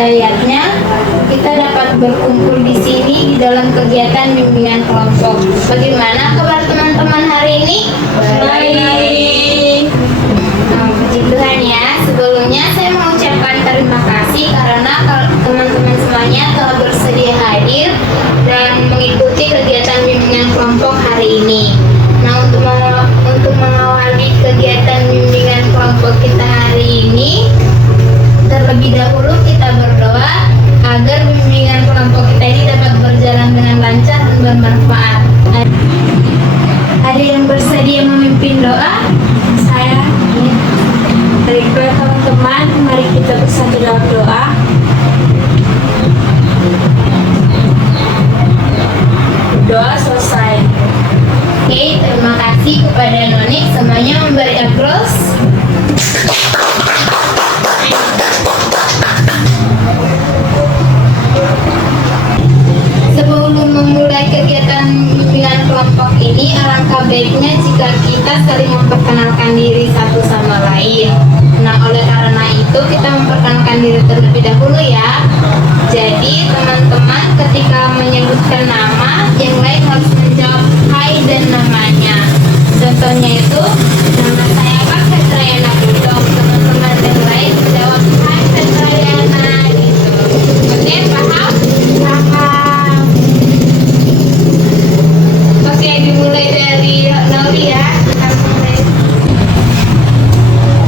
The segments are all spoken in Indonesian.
layaknya kita dapat berkumpul di sini di dalam kegiatan bimbingan kelompok. Bagaimana kabar teman-teman hari ini? Baik. Puji Tuhan ya. Sebelumnya saya mengucapkan terima kasih karena teman-teman semuanya telah bersedia hadir dan mengikuti kegiatan bimbingan kelompok hari ini. Nah, untuk mengawali kegiatan bimbingan kelompok kita hari ini, terlebih dahulu kita berdoa agar bimbingan kelompok kita ini dapat berjalan dengan lancar dan bermanfaat. Ada yang bersedia memimpin doa? Saya. Baiklah teman-teman, mari kita bersatu dalam doa. Doa selesai. Oke, terima kasih kepada Noni. Semuanya memberi aplaus. Sebelum memulai kegiatan bimbingan kelompok ini, alangkah baiknya jika kita saling memperkenalkan diri satu sama lain. Nah, oleh karena itu kita memperkenalkan diri terlebih dahulu ya. Jadi teman-teman ketika menyebutkan nama, yang lain harus menjawab hai dan namanya. Contohnya itu, nama saya Pak Fetrayana Budok. Teman-teman yang lain menjawab hai Fetrayana gitu. Oke, paham? Paham. Oke, dimulai dari Nauri ya. Kita mulai.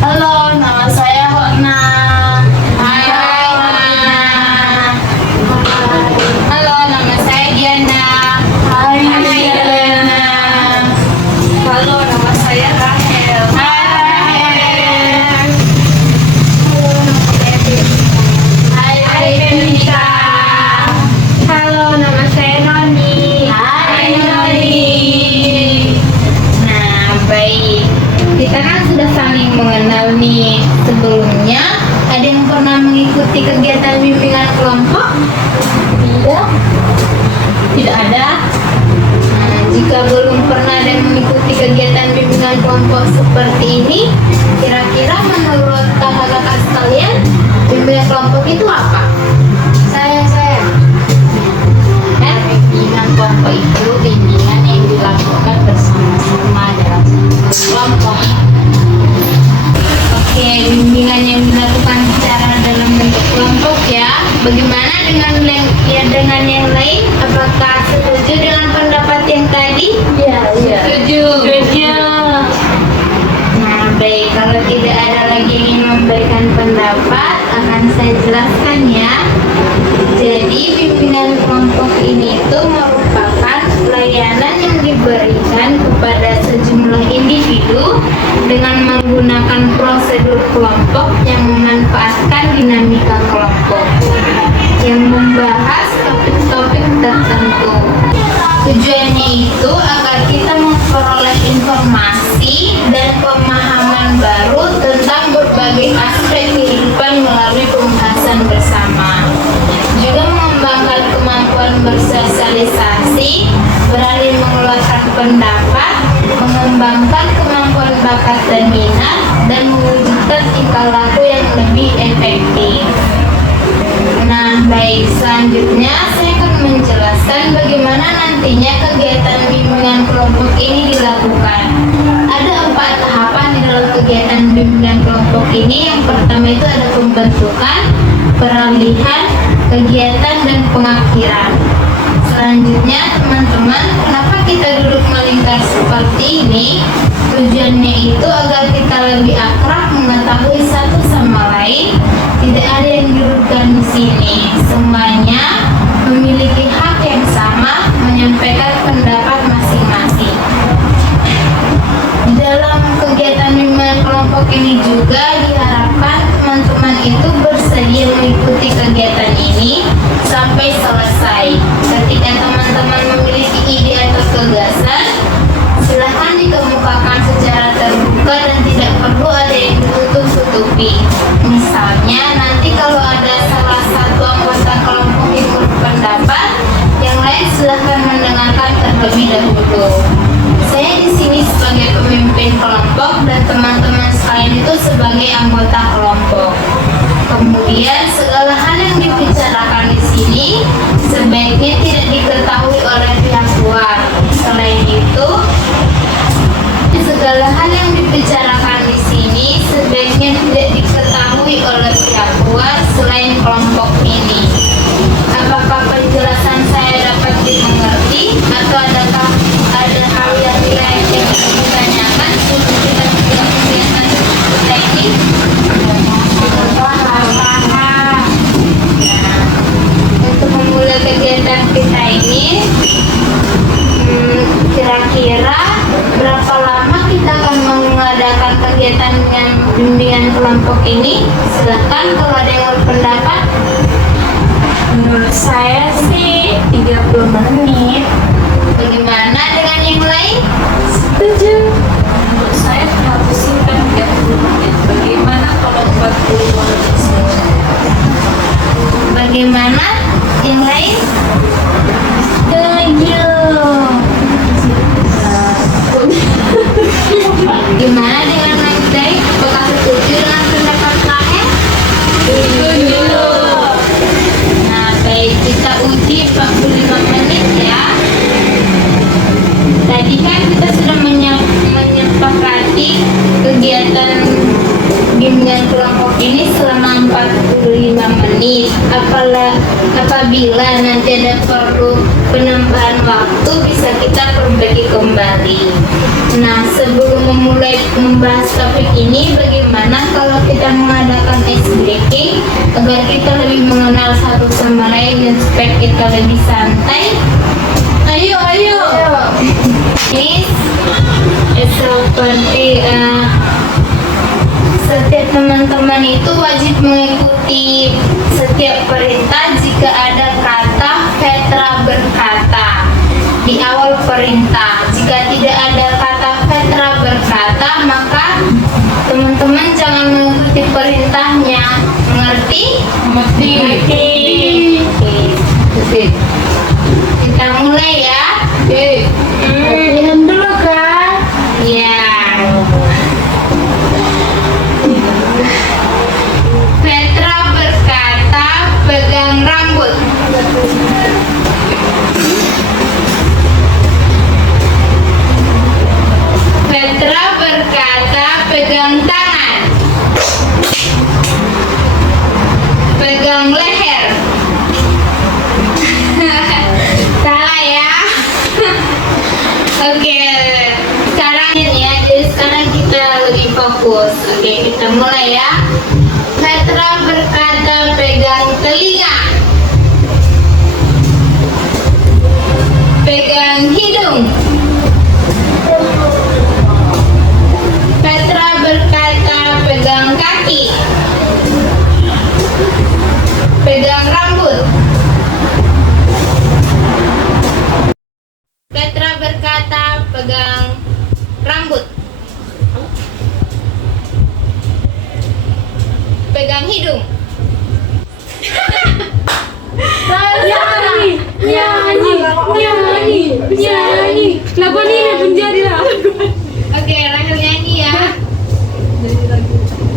Halo, nama saya Hotna. Hai Hotna. Halo, nama saya Diana. Hai Diana. Halo, nama saya Rahel. Hai Rahel. Hai Fenita. Halo, nama saya Noni. Hai Noni. Nah, baik. Kita kan sudah saling mengenal nih. Sebelumnya, ada yang pernah mengikuti kegiatan bimbingan kelompok? Tidak. Tidak ada. Nah, jika belum pernah dan mengikuti kegiatan bimbingan kelompok seperti ini, kira-kira menurut kakak-kakak sekalian, bimbingan kelompok itu apa? Saya. Bimbingan kelompok itu bimbingan yang dilakukan bersama-sama dalam satu kelompok. Oke, bimbingan yang dilakukan secara dalam bentuk kelompok ya. Bagaimana dengan yang lain? Apakah setuju dengan pendapat yang tadi? Iya. Setuju. Nah, baik. Kalau tidak ada lagi yang ingin memberikan pendapat, akan saya jelaskan ya. Jadi, bimbingan kelompok ini itu merupakan layanan yang diberikan kepada sejumlah individu dengan menggunakan prosedur kelompok yang memanfaatkan dinamika kelompok yang membahas topik-topik tertentu. Tujuannya itu agar kita memperoleh informasi dan pemahaman baru tentang berbagai aspek kehidupan melalui pembahasan bersama. Juga mengembangkan kemampuan bersosialisasi, berani mengeluarkan pendapat, mengembangkan kemampuan bakat dan minat, dan mewujudkan tingkah laku yang lebih efektif. Nah, baik, selanjutnya saya akan menjelaskan bagaimana nantinya kegiatan bimbingan kelompok ini dilakukan. Ada 4 tahapan di dalam kegiatan bimbingan kelompok ini. Yang pertama itu ada pembentukan, peralihan, kegiatan, dan pengakhiran. Selanjutnya, teman-teman, kenapa kita duduk melingkar seperti ini? Tujuannya itu agar kita lebih akrab, mengetahui satu sama lain. Tidak ada yang dirugikan di sini. Semuanya memiliki hak yang sama menyampaikan pendapat masing-masing. Di dalam kegiatan bimbingan kelompok ini juga diharapkan teman-teman itu bersedia mengikuti kegiatan ini sampai selesai. Ketika teman-teman memiliki ide atau gagasan, silahkan dikemukakan secara terbuka dan tidak perlu ada yang ditutup-tutupi. Misalnya, nanti kalau ada salah satu anggota kelompok yang berpendapat, yang lain silahkan mendengarkan terlebih dahulu. Saya di sini sebagai pemimpin kelompok dan teman-teman sekalian itu sebagai anggota kelompok. Kemudian segala hal yang yang dibicarakan di sini sebaiknya tidak diketahui oleh pihak luar. Selain itu, segala hal yang dibicarakan di sini sebaiknya tidak diketahui oleh pihak luar selain kelompok ini. Apakah penjelasan saya dapat dimengerti atau adakah ada hal yang lain yang ditanyakan sebelum kita mulai kegiatan kita ini? Paham. Untuk memulai kegiatan kita ini, kira-kira berapa lama kita akan mengadakan kegiatan dengan bimbingan kelompok ini? Silakan kalau ada yang berpendapat. Menurut saya sih 30 menit. Bagaimana dengan yang lain? Setuju. Menurut saya harus singkat 30 menit. Bagaimana kalau 40 menit saja? Bagaimana yang lain? Setuju. Gimana dengan yang baik? Apakah setuju dengan pendapat Rahel? Setuju. Nah, baik, kita uji 45 menit ya. Tadi kan kita sudah menyepakati kegiatan bimbingan kelompok ini selama 45 menit. Apabila nanti ada perlu penambahan waktu, bisa kita perbaiki kembali. Nah, sebelum memulai membahas topik ini, bagaimana kalau kita mengadakan ice breaking agar kita lebih mengenal satu sama lain dan supaya kita lebih santai? Ayo. Ini seperti setiap teman-teman itu wajib mengikuti setiap perintah jika ada kata Petra berkata di awal perintah. Jika tidak ada kata Petra berkata, maka teman-teman jangan mengikuti perintahnya. Mengerti? Mengerti. Oke. Kita mulai ya. Minum dulu kan? Ya. Petra berkata, pegang rambut. Petra berkata, pegang tangan. Pegang leher. Salah ya. Oke, sekarang ini ya. Jadi sekarang kita lebih fokus. Oke, kita mulai ya. Petra berkata, pegang telinga. Pegang hidung. Petra berkata, pegang kaki. Pegang rambut. Petra berkata, pegang rambut. Pegang hidung. Nyanyi. Lagu ini penjadi lah. Oke, Rahel nyanyi ya.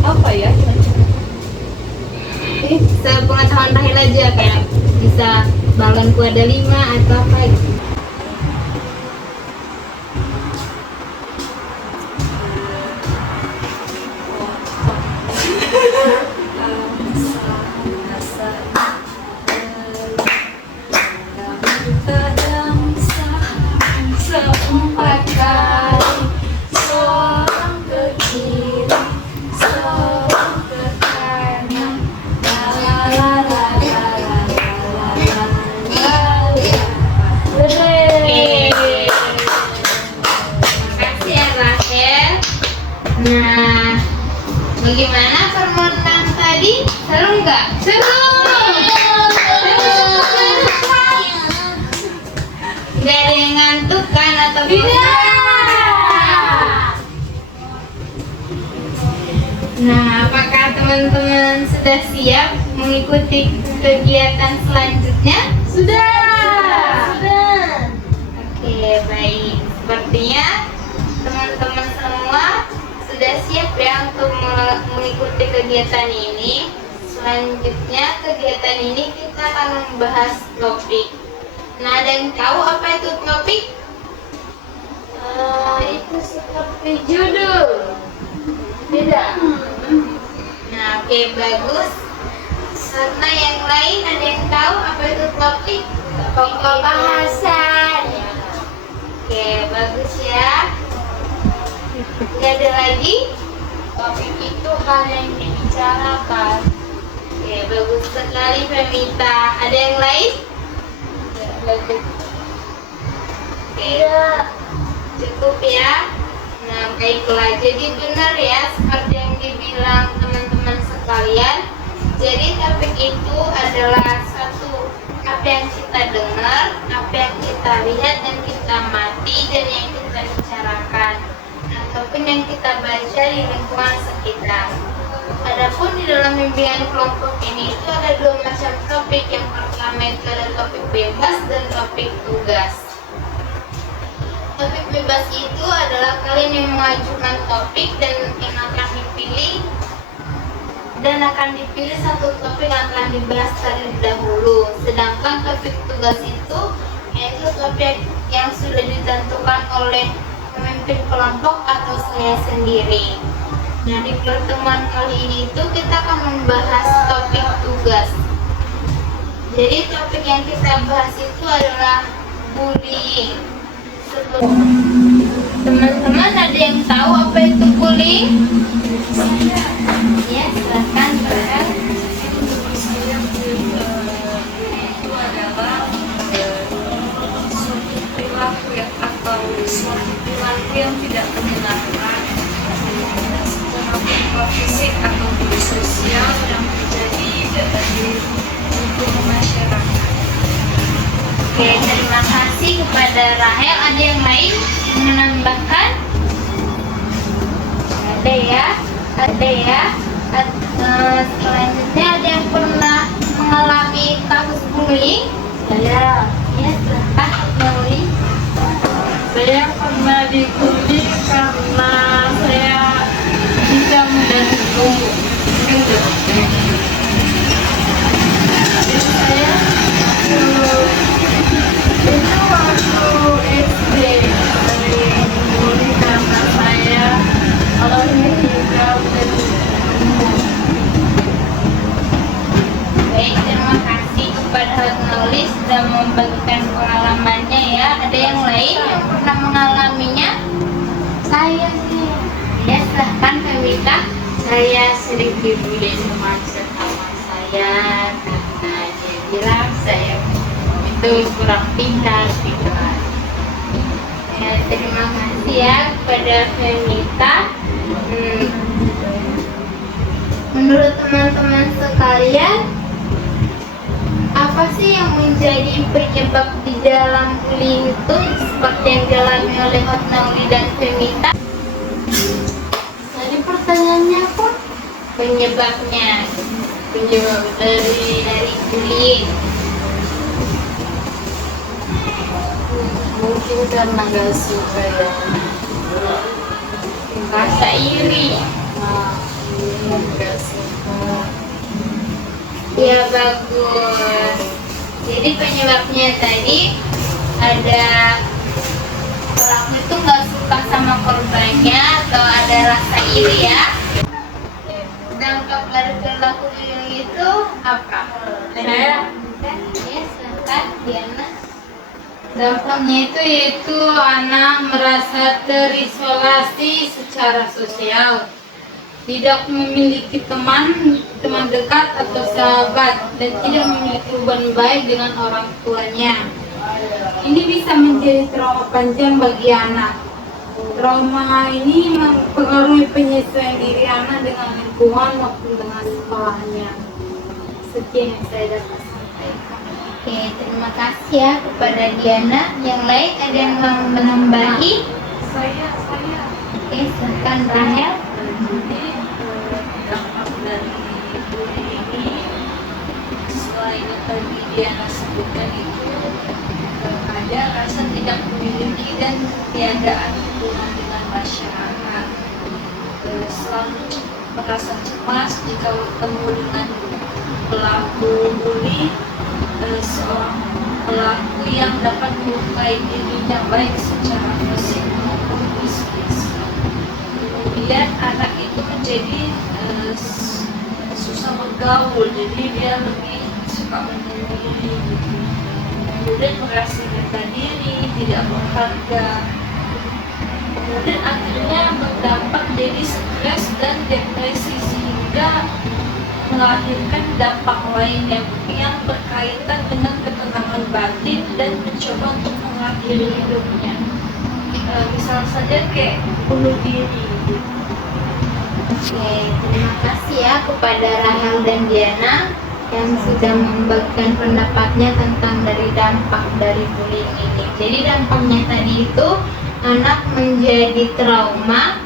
Apa ya? Sepengetahuan Rahel aja, kayak bisa balonku ada 5 atau apa gitu. Nah, bagaimana permainan tadi? Seru nggak? Seru! Nggak ada yang ngantuk kan atau Tidak. Nah, apakah teman-teman sudah siap mengikuti kegiatan selanjutnya? Sudah. Oke, baik. Sepertinya teman-teman semua sudah siap ya untuk mengikuti kegiatan ini. Selanjutnya kegiatan ini kita akan membahas topik. Nah, ada yang tahu apa itu topik? Itu seperti judul. Beda. Nah, oke, bagus. Karena yang lain ada yang tahu apa itu topik? Pokok bahasan. Oke, bagus ya. Gak ada lagi? Topik itu hal yang dibicarakan. Oke, bagus sekali Femita. Ada yang lain? Bagus. Oke, cukup ya. Nah, baiklah. Jadi benar ya seperti yang dibilang teman-teman sekalian. Jadi topik itu adalah satu apa yang kita dengar, apa yang kita lihat dan kita mati dan yang kita bicarakan ataupun yang kita baca di lingkungan sekitar. Adapun di dalam bimbingan kelompok ini itu ada dua macam topik. Yang pertama itu ada topik bebas dan topik tugas. Topik bebas itu adalah kalian yang mengajukan topik dan yang akan dipilih satu topik yang akan dibahas terlebih dahulu. Sedangkan topik tugas itu yaitu topik yang sudah ditentukan oleh pemimpin kelompok atau saya sendiri. Nah, di pertemuan kali ini itu kita akan membahas topik tugas. Jadi topik yang kita bahas itu adalah bullying. Teman-teman ada yang tahu apa itu bullying? Ya, silakan Pak. Itu adalah suatu perilaku atau suatu perilaku yang tidak menyenangkan secara fisik atau sosial yang terjadi di lingkungan masyarakat. Oke, terima kasih kepada Rahel. Ada yang lain menambahkan? Ada ya. Selanjutnya ada yang pernah mengalami kasus bullying? Saya Ya, silakan Nuri. pernah dibully karena saya bisa mengganggu saya itu waktu SD dibully karena saya orangnya hijau dan Baik, terima kasih kepada Nuri sudah membagikan pengalamannya ya. Ada yang lain yang pernah mengalaminya? saya sih Ya, silahkan Femita. saya sering dibully teman sekawan saya karena dia bilang saya itu kurang pintar gitu. Ya, terima kasih ya kepada Femita. Menurut teman-teman sekalian, apa sih yang menjadi penyebab di dalam bullying itu seperti yang dialami oleh Hotnauli dan Femita? Tadi pertanyaannya apa? Penyebab dari bullying. Mungkin karena gak suka ya. Rasa iri. Gak suka. Ya, bagus. Jadi penyebabnya tadi ada pelaku itu nggak suka sama korbannya atau ada rasa iri ya. Dampak dari perilaku bullying itu apa? Saya Ya, silakan Diana. dampaknya itu yaitu anak merasa terisolasi secara sosial, tidak memiliki teman dekat atau sahabat, dan tidak memiliki hubungan baik dengan orang tuanya. Ini bisa menjadi trauma panjang bagi anak. Trauma ini mempengaruhi penyesuaian diri anak dengan lingkungan maupun dengan sekolahnya. Sekian yang saya dapat sampaikan. Oke, terima kasih ya kepada Diana. Yang lain ada yang mau menambahi? Saya Oke, silakan Rahel. Jadi dampak dari bullying ini selain yang tadi Diana sebutkan itu ada rasa tidak memiliki dan ketiadaan hubungan dengan masyarakat, selalu merasa cemas jika bertemu dengan pelaku bully seorang pelaku yang dapat melukai dirinya baik secara fisik maupun psikis. Kemudian anak itu menjadi susah bergaul, jadi dia lebih suka menyendiri. Kemudian merasa rendah diri, tidak berharga. Kemudian akhirnya berdampak jadi stres dan depresi sehingga melahirkan dampak lain yang berkaitan dengan ketenangan batin dan mencoba untuk mengakhiri hidupnya. Misal saja kayak bunuh diri. Oke, terima kasih ya kepada Rahel dan Diana yang sudah membagikan pendapatnya tentang dari dampak dari bullying ini. Jadi dampaknya tadi itu anak menjadi trauma,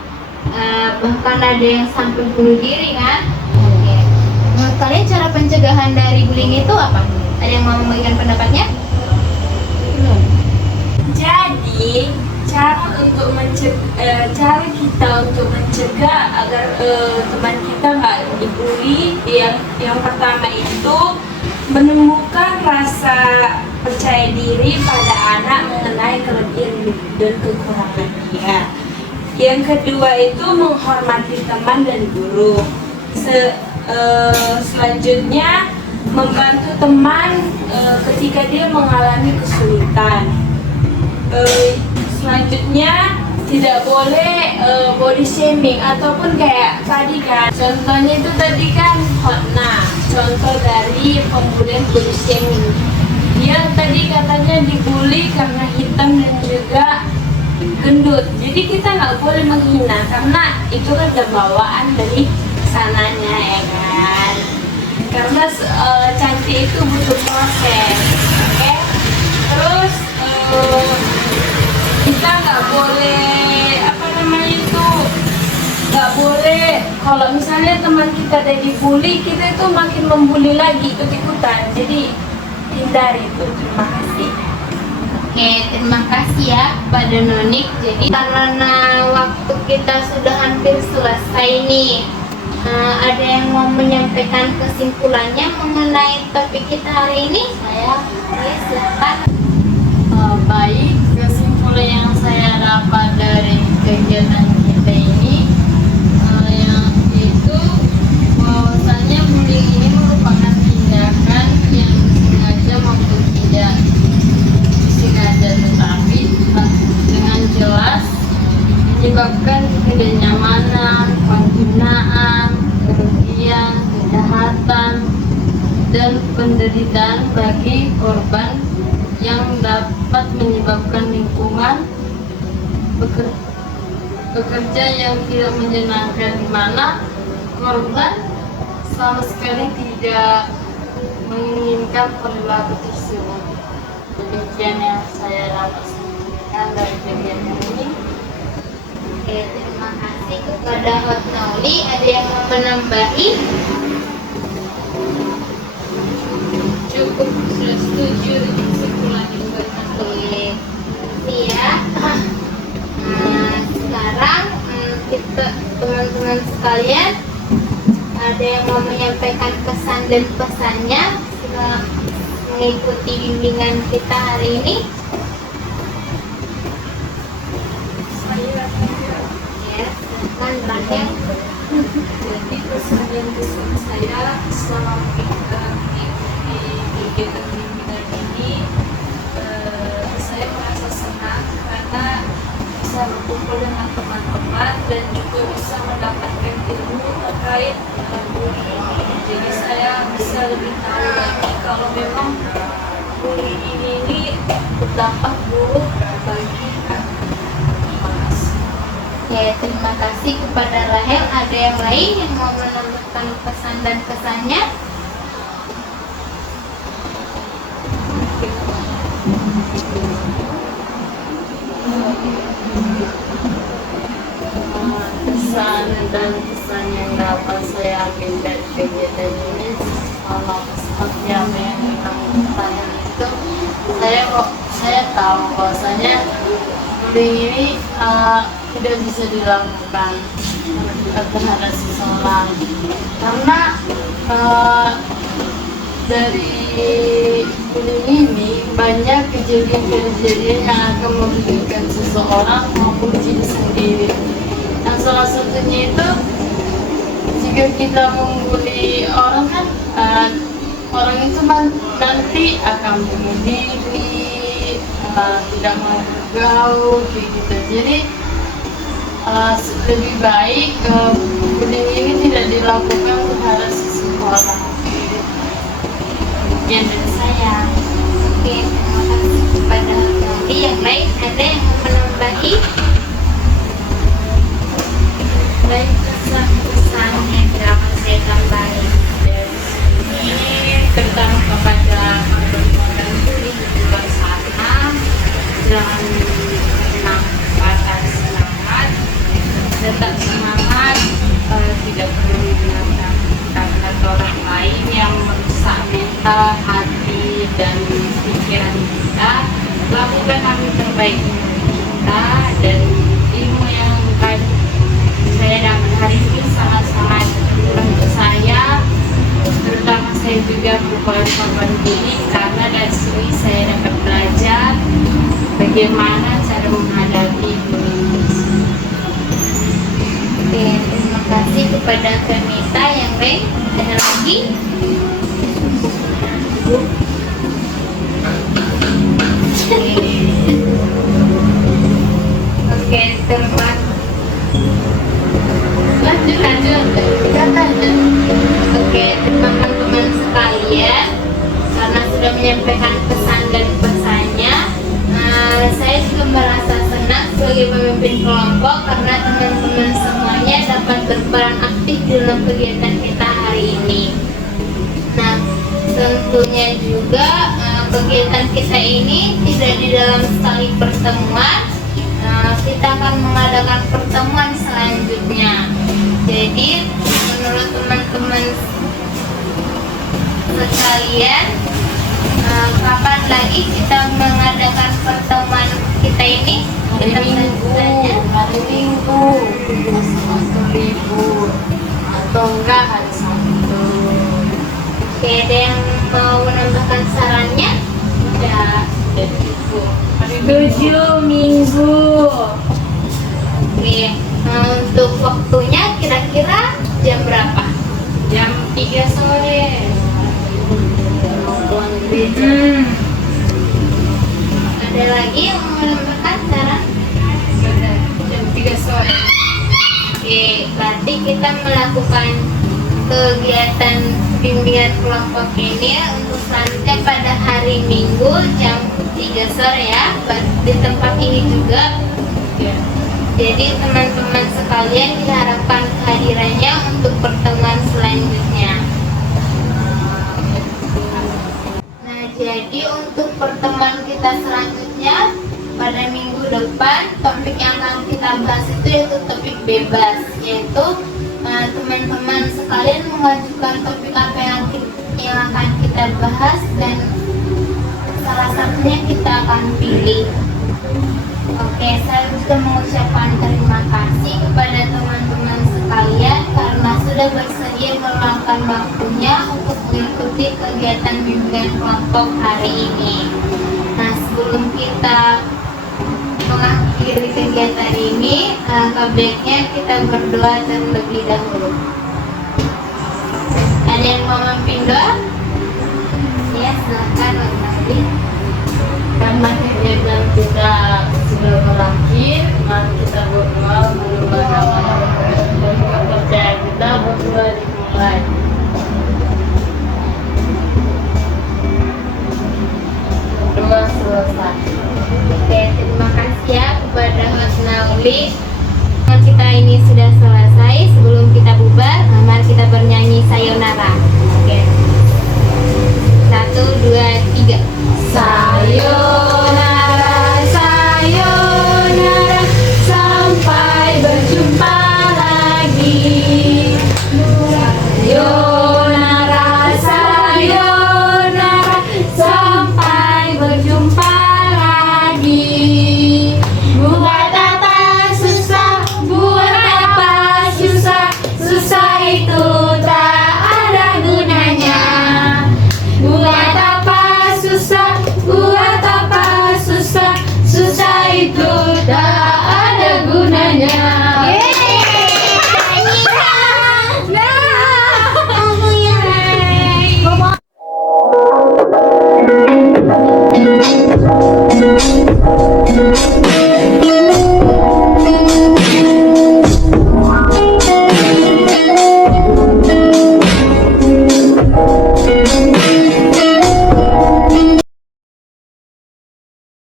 bahkan ada yang sampai bunuh diri kan. Oke. Menurut kalian cara pencegahan dari bullying itu apa? Ada yang mau membagikan pendapatnya? Jadi cara kita untuk mencegah agar teman kita nggak dibully, yang pertama itu menemukan rasa percaya diri pada anak mengenai kelebihan dan kekurangan dia. Yang kedua itu menghormati teman dan guru. Selanjutnya membantu teman ketika dia mengalami kesulitan. Selanjutnya tidak boleh body shaming ataupun kayak tadi kan, contohnya itu tadi kan Hotna, contoh dari pembulian body shaming. Dia tadi katanya dibully karena hitam dan juga gendut. Jadi kita nggak boleh menghina karena itu kan udah bawaan dari sananya ya kan. Karena cantik itu butuh proses, oke? Terus kita nggak boleh nggak boleh kalau misalnya teman kita ada dibully, kita itu makin membuli lagi ikut-ikutan. Jadi hindari itu. Terima kasih. Oke, terima kasih ya pada Nonik. Jadi karena waktu kita sudah hampir selesai nih, ada yang mau menyampaikan kesimpulannya mengenai topik kita hari ini? Silakan. Baik, kesimpulan yang saya dapat dari kegiatan kita ini yang itu bahwasanya bullying ini merupakan tindakan yang sengaja maupun tidak disengaja, tetapi dengan jelas menyebabkan ketidaknyamanan, penghinaan, kerugian, kejahatan, dan penderitaan bagi korban yang dapat menyebabkan lingkungan bekerja yang tidak menyenangkan, di mana korban sama sekali tidak menginginkan perilaku tersebut. Demikian yang saya dapat sampaikan dari kegiatan ini. Oke, terima kasih kepada Hot Nauli. Ada yang mau menambahi? Cukup, sudah setuju dengan kesimpulan yang berkata. Oke, ya. Sekarang kita teman-teman sekalian, ada yang mau menyampaikan pesan dan pesannya setelah mengikuti bimbingan kita hari ini? Ya, silakan Rahel. Jadi pesan saya selama kita mengikuti kegiatan bimbingan ini, saya merasa senang karena bisa berkumpul dengan teman-teman dan juga bisa mendapatkan ilmu terkait bullying ini. Jadi saya bisa lebih tahu lagi kalau memang bullying ini berdampak buruk bagi anak. Terima kasih. Ya, terima kasih kepada Rahel. Ada yang lain yang mau menambahkan pesan dan pesannya? Pesan dan pesan yang dapat saya ambil dari kegiatan ini, kalau seperti apa yang kamu tanyakan itu, saya tahu bahwasanya bullying ini tidak bisa dilakukan terhadap seseorang karena dari film ini banyak kejadian-kejadian yang akan merugikan seseorang maupun diri sendiri. Yang salah satunya itu jika kita membuli orang kan orang itu nanti akan bunuh diri, tidak mau bergaul gitu. Jadi lebih baik bullying ini tidak dilakukan terhadap seseorang. Sekian dari saya. Oke, terima kasih kepada Nauli. Yang lain ada yang mau menambahi? Baik, pesan-pesan yang dapat saya tambahin dari sini terutama kepada korban bullying di luar sana, jangan patah semangat, tetap semangat, tidak perlu menggunakan kata-kata orang lain yang merusak mental, hati, dan pikiran kita. Lakukan yang terbaik menurut kita, dan ilmu yang saya dapat hari ini sangat-sangat untuk saya, terutama saya juga bukan korban bullying, karena dari sini saya dapat belajar bagaimana cara menghadapi bullying. Oke, terima kasih kepada Kanita. Yang lain ada lagi? Oke, terima lanjut. Oke, teman-teman sekalian, karena sudah menyampaikan pesan dan pesannya, saya juga merasa senang sebagai pemimpin kelompok karena teman-teman semuanya dapat berperan aktif dalam kegiatan kita hari ini. Nah, tentunya juga kegiatan kita ini tidak di dalam sekali pertemuan. Kita akan mengadakan pertemuan selanjutnya. Jadi, menurut teman-teman sekalian, kapan lagi kita mengadakan pertemuan kita ini? Hari Minggu, waktu libur, atau enggak hari Sabtu. Oke, ada yang mau menambahkan sarannya? Ya, dan itu hari 7 Minggu. Oke, untuk waktunya kira-kira jam berapa? Jam 3 sore. Ada lagi yang mau menambahkan saran? Jam 3 sore. Oke, berarti kita melakukan kegiatan bimbingan kelompok ini untuk selanjutnya pada hari Minggu jam 3 sore ya, di tempat ini juga. Ya. Jadi teman-teman sekalian diharapkan kehadirannya untuk pertemuan selanjutnya. Nah, jadi untuk pertemuan kita selanjutnya pada minggu depan, topik yang akan kita bahas itu yaitu topik bebas, yaitu teman-teman sekalian mengajukan topik apa yang akan kita bahas, dan salah satunya kita akan pilih. Oke, saya juga mengucapkan terima kasih kepada teman-teman sekalian karena sudah bersedia meluangkan waktunya untuk mengikuti kegiatan bimbingan kelompok hari ini. Nah, sebelum kita mengakhiri kegiatan ini, baiknya kita berdoa terlebih dahulu. Ada yang mau memimpin doa? Ya, silakan Nabi. Karena kegiatan kita sudah berakhir, mari kita berdoa menurut kepercayaan kita, berdoa dimulai. Doa selesai. Oke, terima kasih ya kepada Mas Nauli. Kita ini sudah selesai. Sebelum kita bubar, mari kita bernyanyi sayonara. Oke. 1, 2, 3. Sayonara.